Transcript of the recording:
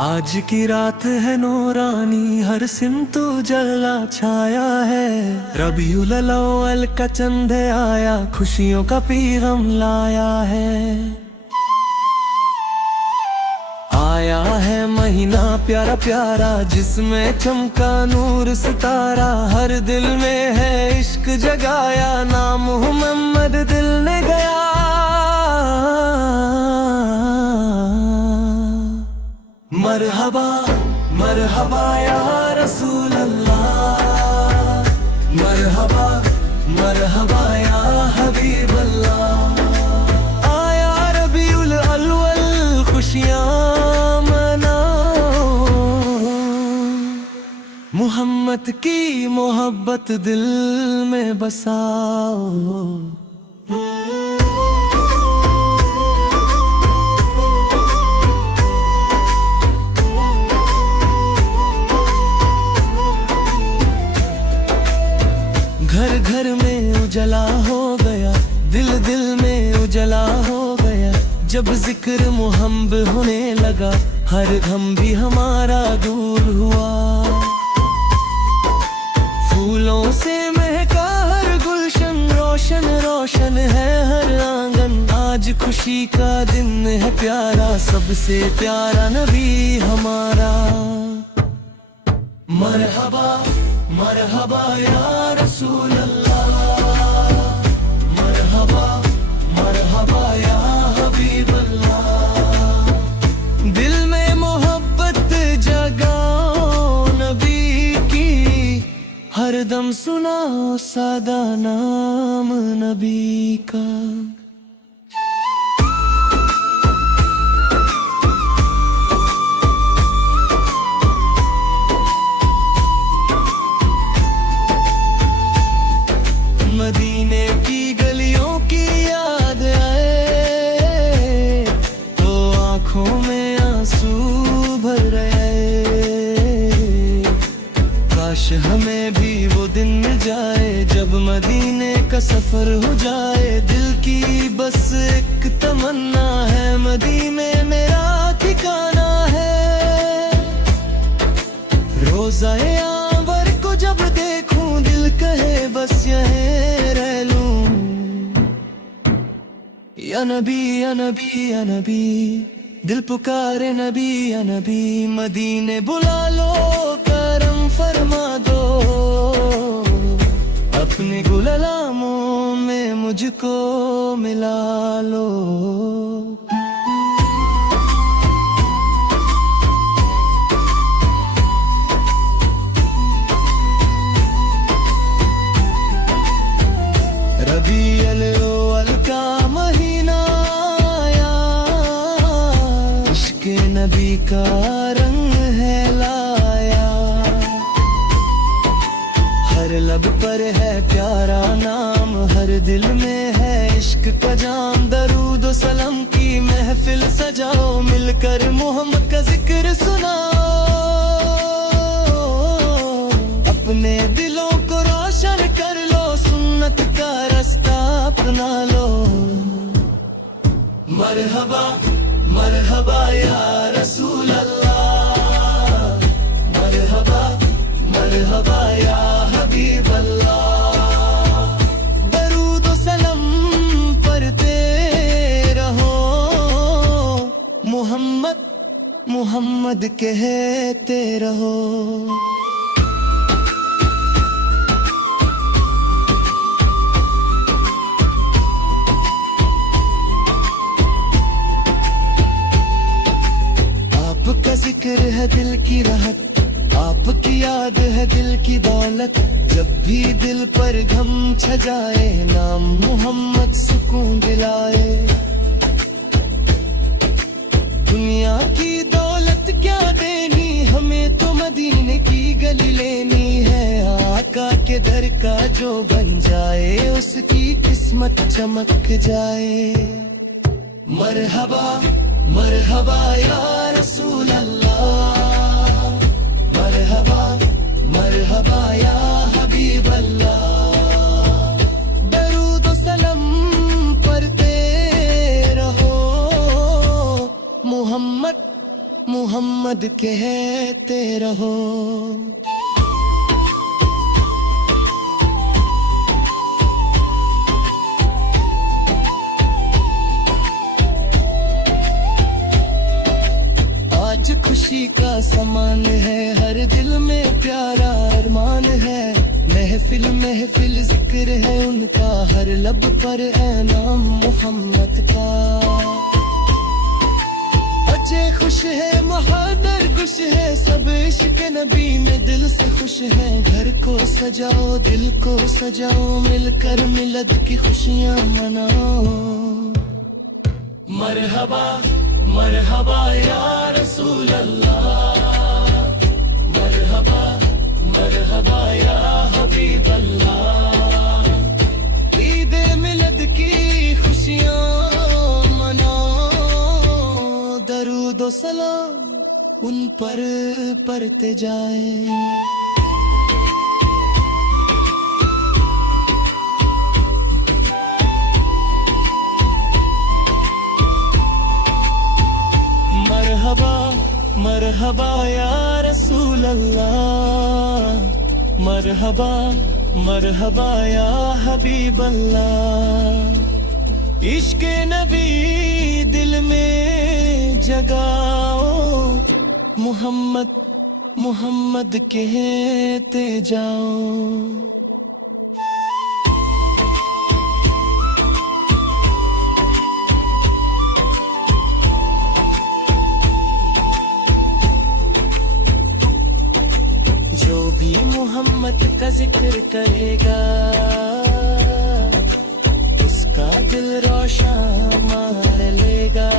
आज की रात है नूरानी, हर सिमत उजाला छाया है। रबीउल अव्वल का चंद आया, खुशियों का पैगाम लाया है। आया है महीना प्यारा प्यारा, जिसमें चमका नूर सितारा। हर दिल में है इश्क जगाया, नाम मोहम्मद दिल ने गया। मरहबा मरहबा या रसूल अल्लाह, मरहबा मरहबा या हबीब अल्लाह। आया रबीउल अव्वल, खुशियाँ मनाओ, मोहम्मद की मोहब्बत दिल में बसाओ। घर घर में उजला हो गया, दिल दिल में उजला हो गया। जब जिक्र मोहम्मद होने लगा, हर गम भी हमारा दूर हुआ। फूलों से महका हर गुलशन, रोशन रोशन है हर आंगन। आज खुशी का दिन है प्यारा, सबसे प्यारा नबी हमारा। मरहबा मरहबा या रसूल अल्लाह, मरहबा मरहबा या हबीब अल्लाह। दिल में मोहब्बत जगाओ नबी की, हर दम सुनाओ सादा नाम नबी का। मदीने की गलियों की याद आए, तो आंखों में आंसू भर आए। काश हमें भी वो दिन मिल जाए, जब मदीने का सफर हो जाए। दिल की बस एक तमन्ना है, मदीने मेरा ठिकाना है। रोज़ाए आंवर को जब देखूं, दिल कहे बस यहीं रह लूं। या नबी या नबी या नबी, दिल पुकारे नबी या नबी। मदीने बुला लो, करम फरमा दो, अपने गुलामों में मुझको मिला लो। रबीउल अव्वल का महीना आया, इश्क़ नबी का रंग है लाया। हर लब पर है प्यारा नाम, हर दिल में है इश्क का जाम। दरूद व सलाम की महफिल सजाओ, मिलकर मोहम्मद का जिक्र सुनाओ। अपने दिलों को रोशन कर लो, सुन्नत का रास्ता अपना लो। मरहबा मरहबा या रसूल अल्लाह, मरहबा मरहबा या हबीब अल्लाह। दरूद व सलाम पढ़ते रहो, मोहम्मद मोहम्मद कहते रहो। आपका जिक्र है दिल की राहत, आपकी याद है दिल की दौलत। जब भी दिल पर गम छा जाए, नाम मोहम्मद सुकून दिलाए। दुनिया की दौलत क्या देनी, हमें तो मदीने की गली लेनी है। आका के दर का जो बन जाए उसकी किस्मत चमक जाए। मरहबा मरहबा या रसूल अल्लाह, मरहबा मरहबा या हबीब अल्लाह। दरूद व सलाम पढ़ते रहो, मोहम्मद मोहम्मद कहते रहो। आज खुशी का समान है, हर दिल में प्यारा अरमान है। महफिल महफिल जिक्र है उनका, हर लब पर है नाम मोहम्मद का। बच्चे खुश है महादर खुश है, सब इश्क नबी में दिल से खुश है। घर को सजाओ दिल को सजाओ, मिलकर मिलद की खुशियाँ मनाओ। मरहबा मरहबा या रसूल अल्लाह, मरहबा मरहबा या हबीब अल्लाह। ईद मिलद की खुशियाँ मनाओ, दरूद व सलाम उन पर पढ़ते जाए। मरहबा मरहबा या रसूल अल्लाह, मरहबा मरहबा या हबीब अल्लाह। इश्क नबी दिल में जगाओ, मोहम्मद मोहम्मद कहते जाओ। जो भी मोहम्मद का जिक्र करेगा, उसका दिल रोशन मान लेगा।